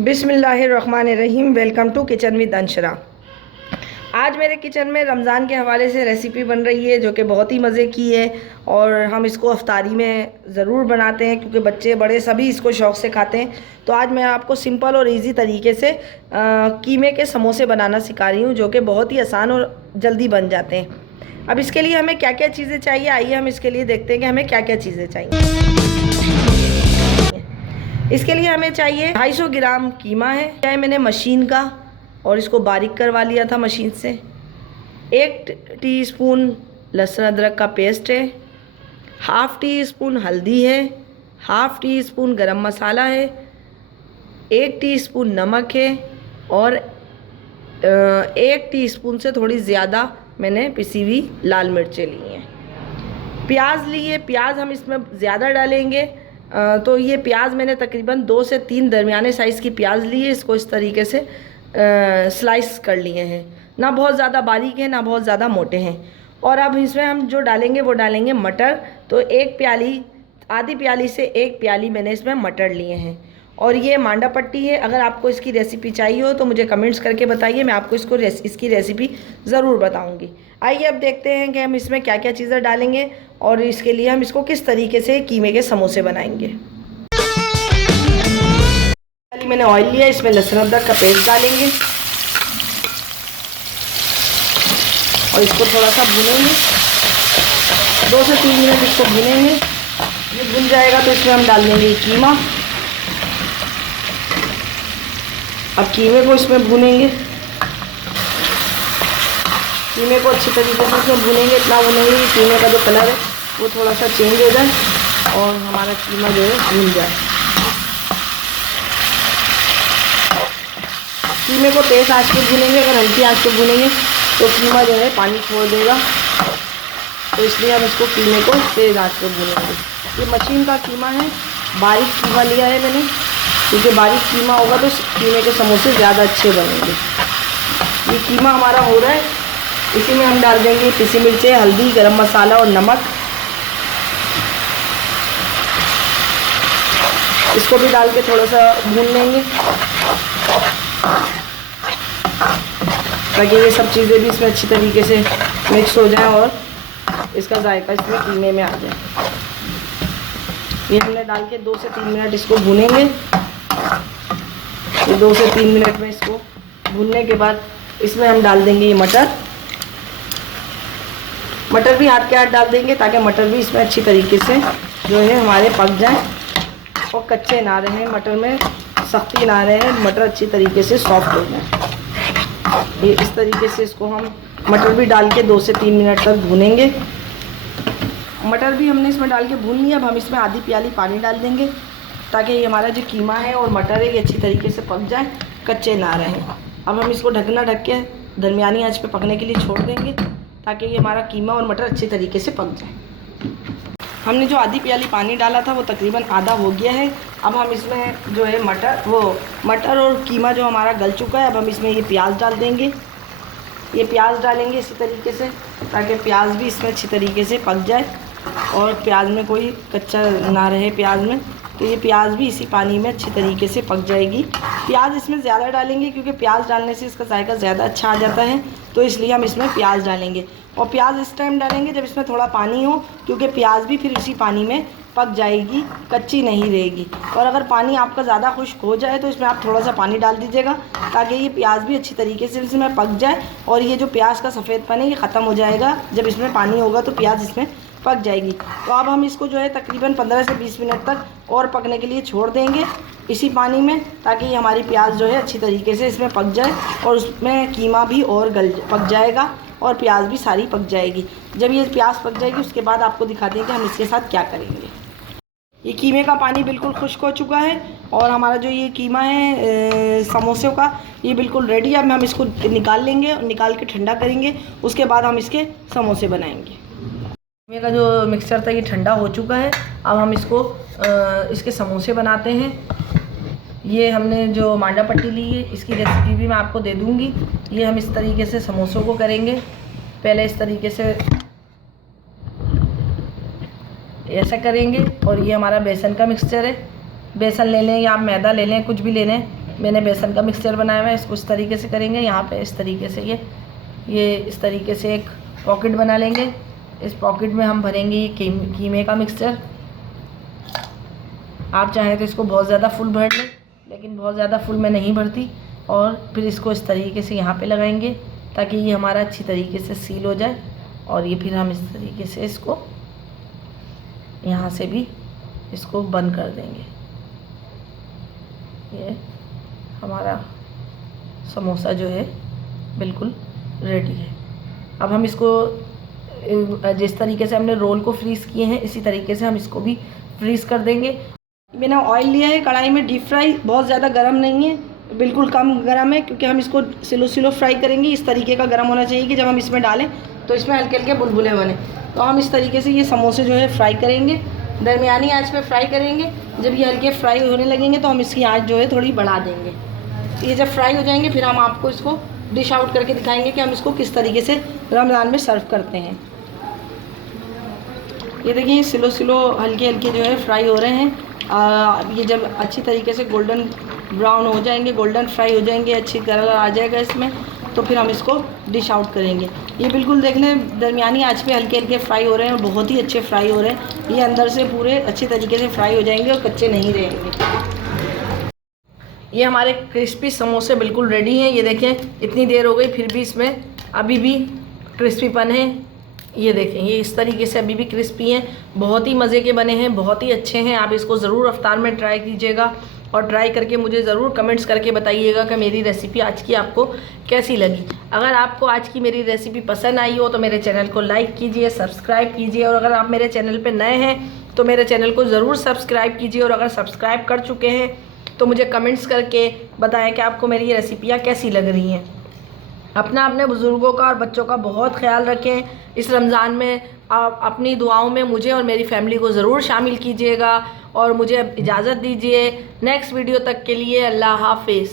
बिस्मिल्लाहिर्रहमानिर्रहीम। Welcome to kitchen with Anshara. आज मेरे किचन में रमज़ान के हवाले से रेसिपी बन रही है जो कि बहुत ही मज़े की है और हम इसको अफ्तारी में ज़रूर बनाते हैं क्योंकि बच्चे बड़े सभी इसको शौक़ से खाते हैं। तो आज मैं आपको सिंपल और इजी तरीके से कीमे के समोसे बनाना सिखा रही हूँ जो कि बहुत ही आसान और जल्दी बन जाते हैं। अब इसके लिए हमें क्या क्या चीज़ें चाहिए, आइए हम इसके लिए देखते हैं कि हमें क्या क्या चीज़ें चाहिए। इसके लिए हमें चाहिए 250 ग्राम कीमा है मैंने मशीन का और इसको बारीक करवा लिया था मशीन से। 1 टीस्पून लहसुन अदरक का पेस्ट है, हाफ़ टी स्पून हल्दी है, हाफ़ टी स्पून गरम मसाला है, 1 टीस्पून नमक है और 1 टीस्पून से थोड़ी ज़्यादा मैंने पिसी हुई लाल मिर्चें ली हैं। प्याज लिए, प्याज हम इसमें ज़्यादा डालेंगे तो ये प्याज मैंने तकरीबन 2 से 3 दरमियाने साइज़ की प्याज लिए, इसको इस तरीके से स्लाइस कर लिए हैं, ना बहुत ज़्यादा बारीक है ना बहुत ज़्यादा मोटे हैं। और अब इसमें हम जो डालेंगे वो डालेंगे मटर। तो 1 प्याली, आधी प्याली से 1 प्याली मैंने इसमें मटर लिए हैं। और ये मांडा पट्टी है। अगर आपको इसकी रेसिपी चाहिए हो तो मुझे कमेंट्स करके बताइए, मैं आपको इसकी रेसिपी ज़रूर बताऊंगी। आइए अब देखते हैं कि हम इसमें क्या क्या चीज़ें डालेंगे और इसके लिए हम इसको किस तरीके से कीमे के समोसे बनाएंगे। पहले मैंने ऑयल लिया, इसमें लहसुन अदरक का पेस्ट डालेंगे और इसको थोड़ा सा भूनेंगे, 2 से 3 मिनट इसको भूनेंगे। ये भुन जाएगा तो इसमें हम डाल देंगे कीमा। अब कीमे को इसमें भूनेंगे, कीमे को अच्छी तरीके से इसमें भूनेंगे, इतना भूनेंगे कि कीमे का जो कलर है वो थोड़ा सा चेंज हो जाए और हमारा कीमा जो है भून जाए। कीमे को तेज़ आंच पे भूनेंगे, अगर हल्की आंच पे भूनेंगे तो कीमा जो है पानी छोड़ देगा, तो इसलिए हम इसको कीमे को तेज़ आंच पे भूनेंगे। ये मशीन का कीमा है, बारीक कीमा लिया है मैंने, क्योंकि बारीक कीमा होगा तो कीमे के समोसे ज़्यादा अच्छे बनेंगे। ये कीमा हमारा हो रहा है, इसी में हम डाल देंगे पिसी मिर्चें, हल्दी, गरम मसाला और नमक। इसको भी डाल के थोड़ा सा भून लेंगे ताकि ये सब चीज़ें भी इसमें अच्छी तरीके से मिक्स हो जाए और इसका जायका इसमें कीमे में आ जाए। ये हमने डाल के 2 से 3 मिनट इसको भूनेंगे। ये 2 से 3 मिनट में इसको भूनने के बाद इसमें हम डाल देंगे ये मटर। मटर भी हाथ के हाथ डाल देंगे ताकि मटर भी इसमें अच्छी तरीके से जो है हमारे पक जाए और कच्चे ना रहें, मटर में सख्ती ना रहे, मटर अच्छी तरीके से सॉफ्ट हो जाए। ये इस तरीके से इसको हम मटर भी डाल के 2 से 3 मिनट तक भूनेंगे। मटर भी हमने इसमें डाल के भून लिया। अब हम इसमें आधी प्याली पानी डाल देंगे ताकि ये हमारा जो कीमा है और मटर है ये अच्छी तरीके से पक जाए, कच्चे ना रहें। अब हम इसको ढक के दरमियानी आंच पे पकने के लिए छोड़ देंगे ताकि ये हमारा कीमा और मटर अच्छी तरीके से पक जाए। हमने जो आधी प्याली पानी डाला था वो तकरीबन आधा हो गया है। अब हम इसमें जो है मटर और कीमा जो हमारा गल चुका है, अब हम इसमें ये प्याज डाल देंगे। ये प्याज डालेंगे इसी तरीके से ताकि प्याज भी इसमें अच्छी तरीके से पक जाए और प्याज में कोई कच्चा ना रहे प्याज में। तो ये प्याज भी इसी पानी में अच्छी तरीके से पक जाएगी। प्याज इसमें ज़्यादा डालेंगे क्योंकि प्याज डालने से इसका जायका ज़्यादा अच्छा आ जाता है, तो इसलिए हम इसमें प्याज डालेंगे। और प्याज इस टाइम डालेंगे जब इसमें थोड़ा पानी हो, क्योंकि प्याज भी फिर इसी पानी में पक जाएगी, कच्ची नहीं रहेगी। और अगर पानी आपका ज़्यादा खुश्क हो जाए तो इसमें आप थोड़ा सा पानी डाल दीजिएगा ताकि ये प्याज भी अच्छी तरीके से इसमें पक जाए और ये जो प्याज का सफ़ेदपन है ये ख़त्म हो जाएगा। जब इसमें पानी होगा तो प्याज इसमें पक जाएगी। तो अब हम इसको जो है तकरीबन 15 से 20 मिनट तक और पकने के लिए छोड़ देंगे इसी पानी में, ताकि ये हमारी प्याज जो है अच्छी तरीके से इसमें पक जाए और उसमें कीमा भी और पक जाएगा और प्याज भी सारी पक जाएगी। जब ये प्याज पक जाएगी उसके बाद आपको दिखाते हैं कि हम इसके साथ क्या करेंगे। ये कीमे का पानी बिल्कुल खुश्क हो चुका है और हमारा जो ये कीमा है समोसों का ये बिल्कुल रेडी है। अब हम इसको निकाल लेंगे और निकाल के ठंडा करेंगे, उसके बाद हम इसके समोसे बनाएंगे। कीमे का जो मिक्सचर था ये ठंडा हो चुका है। अब हम इसको इसके समोसे बनाते हैं। ये हमने जो मांडा पट्टी ली है इसकी रेसिपी भी मैं आपको दे दूँगी। ये हम इस तरीके से समोसों को करेंगे। पहले इस तरीके से ऐसा करेंगे और ये हमारा बेसन का मिक्सचर है। बेसन ले लें या आप मैदा ले लें, कुछ भी ले लें। मैंने बेसन का मिक्सचर बनाया हुआ है, इसको इस तरीके से करेंगे। यहाँ पे इस तरीके से ये इस तरीके से एक पॉकेट बना लेंगे। इस पॉकेट में हम भरेंगे ये कीमे का मिक्सचर। आप चाहें तो इसको बहुत ज़्यादा फुल भर लें, लेकिन बहुत ज़्यादा फुल मैं नहीं भरती। और फिर इसको इस तरीके से यहाँ पे लगाएंगे ताकि ये हमारा अच्छी तरीके से सील हो जाए। और ये फिर हम इस तरीके से इसको यहाँ से भी इसको बंद कर देंगे। ये हमारा समोसा जो है बिल्कुल रेडी है। अब हम इसको जिस तरीके से हमने रोल को फ्रीज़ किए हैं इसी तरीके से हम इसको भी फ्रीज़ कर देंगे। मैंने ऑयल लिया है कढ़ाई में, डीप फ्राई बहुत ज़्यादा गर्म नहीं है, बिल्कुल कम गर्म है, क्योंकि हम इसको स्लो फ्राई करेंगे। इस तरीके का गर्म होना चाहिए कि जब हम इसमें डालें तो इसमें हल्के हल्के बुलबुले बने। तो हम इस तरीके से ये समोसे जो है फ्राई करेंगे, दरमियानी आंच पे फ्राई करेंगे। जब ये हल्के फ्राई होने लगेंगे तो हम इसकी आंच जो है थोड़ी बढ़ा देंगे। ये जब फ्राई हो जाएंगे फिर हम आपको इसको डिश आउट करके दिखाएंगे कि हम इसको किस तरीके से रमज़ान में सर्व करते हैं। ये देखिए स्लो हल्के हल्के जो है फ्राई हो रहे हैं। ये जब अच्छी तरीके से गोल्डन ब्राउन हो जाएंगे, गोल्डन फ्राई हो जाएंगे, अच्छी कलर आ जाएगा इसमें, तो फिर हम इसको डिश आउट करेंगे। ये बिल्कुल देख लें दरमियानी आंच पे हल्के हल्के फ्राई हो रहे हैं और बहुत ही अच्छे फ्राई हो रहे हैं। ये अंदर से पूरे अच्छी तरीके से फ्राई हो जाएंगे और कच्चे नहीं रहेंगे। ये हमारे क्रिस्पी समोसे बिल्कुल रेडी हैं। ये देखें इतनी देर हो गई फिर भी इसमें अभी भी क्रिस्पीपन है। ये देखें ये इस तरीके से अभी भी क्रिस्पी हैं, बहुत ही मज़े के बने हैं, बहुत ही अच्छे हैं। आप इसको ज़रूर अफ्तार में ट्राई कीजिएगा और ट्राई करके मुझे ज़रूर कमेंट्स करके बताइएगा कि मेरी रेसिपी आज की आपको कैसी लगी। अगर आपको आज की मेरी रेसिपी पसंद आई हो तो मेरे चैनल को लाइक कीजिए, सब्सक्राइब कीजिए। और अगर आप मेरे चैनल पर नए हैं तो मेरे चैनल को ज़रूर सब्सक्राइब कीजिए। और अगर सब्सक्राइब कर चुके हैं तो मुझे कमेंट्स करके बताएं कि आपको मेरी ये रेसिपियाँ कैसी लग रही हैं। अपने बुज़ुर्गों का और बच्चों का बहुत ख्याल रखें। इस रमज़ान में आप अपनी दुआओं में मुझे और मेरी फैमिली को ज़रूर शामिल कीजिएगा। और मुझे इजाज़त दीजिए। नेक्स्ट वीडियो तक के लिए अल्लाह हाफ़िज़।